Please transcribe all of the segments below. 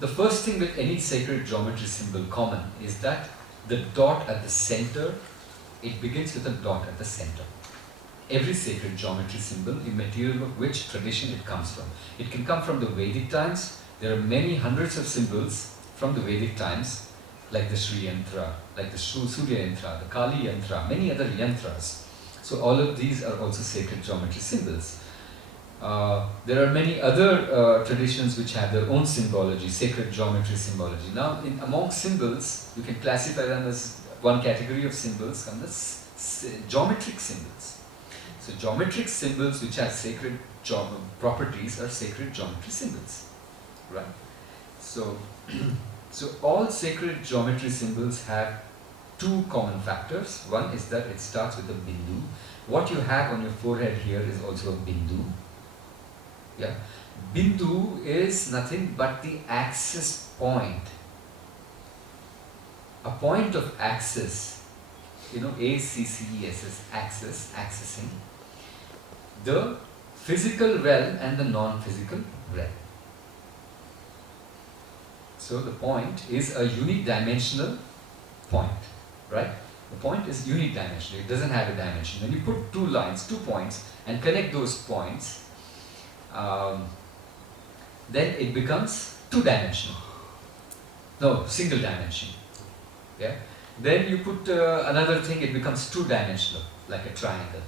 The first thing with any sacred geometry symbol common is that the dot at the center, it begins with a dot at the center. Every sacred geometry symbol, immaterial of which tradition it comes from. It can come from the Vedic times. There are many hundreds of symbols from the Vedic times, like the Sri Yantra, like the Surya Yantra, the Kali Yantra, many other yantras. So all of these are also sacred geometry symbols. There are many other traditions which have their own symbology, sacred geometry symbology. Now, among symbols, you can classify them as one category of symbols, and the geometric symbols. So geometric symbols which have sacred properties are sacred geometry symbols, right? So, so all sacred geometry symbols have two common factors. One is that it starts with a bindu. What you have on your forehead here is also a bindu. Yeah, bindu is nothing but the axis point. A point of axis, you know, ACCESS, axis, accessing the physical realm and the non-physical realm. So the point is a unidimensional point, right? The point is unidimensional, it doesn't have a dimension. When you put two lines, 2 points, and connect those points, then it becomes two-dimensional. No, single dimension. Yeah. Then you put another thing, it becomes two-dimensional, like a triangle.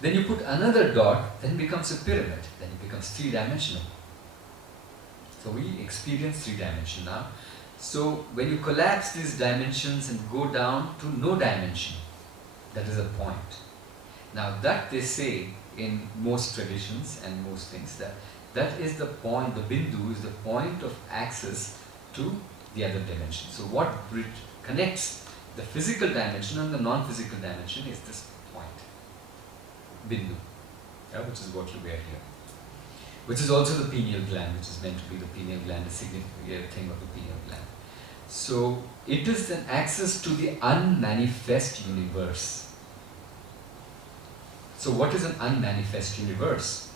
Then you put another dot, then it becomes a pyramid, then it becomes three-dimensional. So we experience three-dimension now. So when you collapse these dimensions and go down to no dimension, that is a point. Now that they say in most traditions and most things, that is the point, the bindu is the point of access to the other dimension. So what connects the physical dimension and the non-physical dimension is this point, bindu, yeah, which is what you wear here. Which is also the pineal gland, which is meant to be the pineal gland, a significant thing of the pineal gland. So it is an access to the unmanifest universe. So what is an unmanifest universe?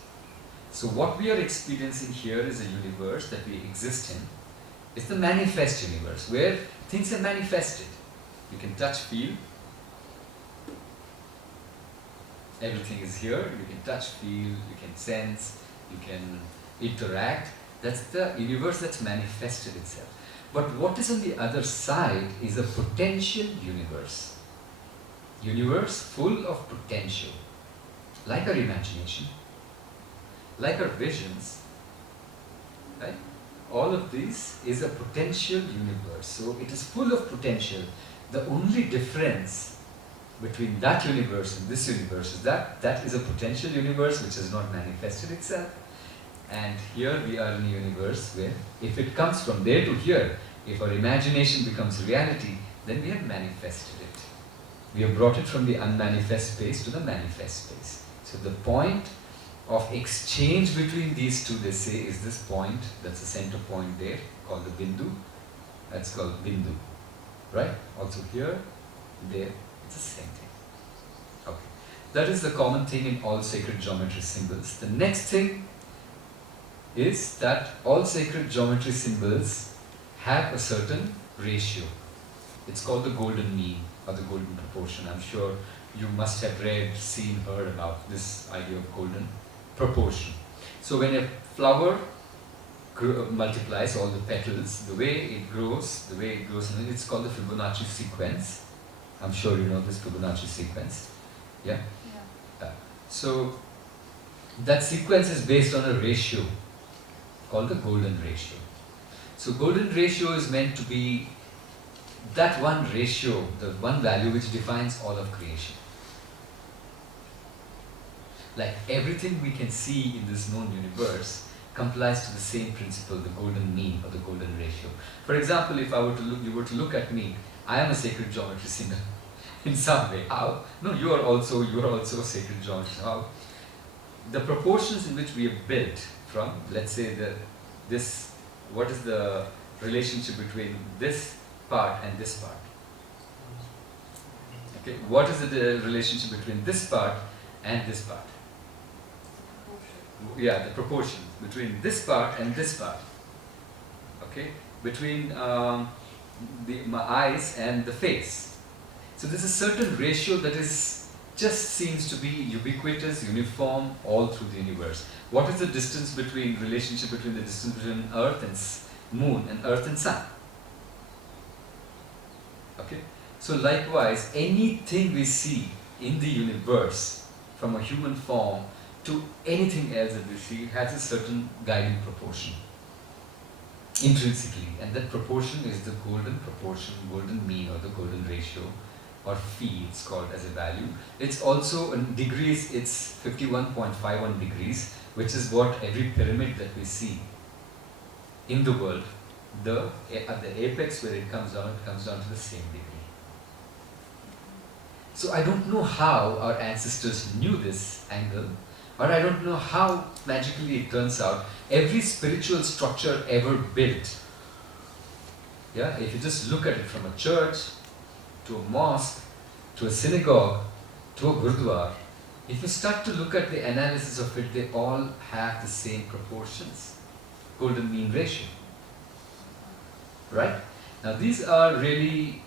So what we are experiencing here is a universe that we exist in. It's the manifest universe, where things are manifested. You can touch, feel. Everything is here. You can touch, feel, you can sense, you can interact. That's the universe that's manifested itself. But what is on the other side is a potential universe. Universe full of potential. Like our imagination, like our visions, right? All of this is a potential universe. So it is full of potential. The only difference between that universe and this universe is that that is a potential universe which has not manifested itself. And here we are in a universe where if it comes from there to here, if our imagination becomes reality, then we have manifested it. We have brought it from the unmanifest space to the manifest space. So the point of exchange between these two, they say, is this point, that's the center point there, called the bindu. That's called bindu, right? Also here, there, it's the same thing. Okay. That is the common thing in all sacred geometry symbols. The next thing is that all sacred geometry symbols have a certain ratio. It's called the golden mean or the golden proportion. I'm sure you must have read, seen, heard about this idea of golden proportion. So when a flower multiplies all the petals, the way it grows, and it's called the Fibonacci sequence. I'm sure you know this Fibonacci sequence. Yeah? Yeah. So that sequence is based on a ratio called the golden ratio. So golden ratio is meant to be that one ratio, the one value which defines all of creation. Like everything we can see in this known universe complies to the same principle, the golden mean or the golden ratio. For example, if I were to look, you were to look at me, I am a sacred geometry symbol in some way. How? No, you are also a sacred geometry. How? The proportions in which we are built from, let's say what is the relationship between this part and this part? Okay, what is the relationship between this part and this part? Yeah, the proportion between this part and this part. okay, between my eyes and the face. So there's a certain ratio that is just seems to be ubiquitous, uniform all through the universe. What is the distance between relationship between the distance between Earth and Moon and Earth and Sun? Okay. So likewise, anything we see in the universe, from a human form to anything else that we see, has a certain guiding proportion intrinsically, and that proportion is the golden proportion, golden mean, or the golden ratio, or phi it's called as a value. It's also in degrees, it's 51.51 degrees, which is what every pyramid that we see in the world, at the apex where it comes down to the same degree. So I don't know how our ancestors knew this angle, or I don't know how magically it turns out. Every spiritual structure ever built, yeah, if you just look at it from a church, to a mosque, to a synagogue, to a gurdwara, if you start to look at the analysis of it, they all have the same proportions, golden mean ratio. Right? Now these are really,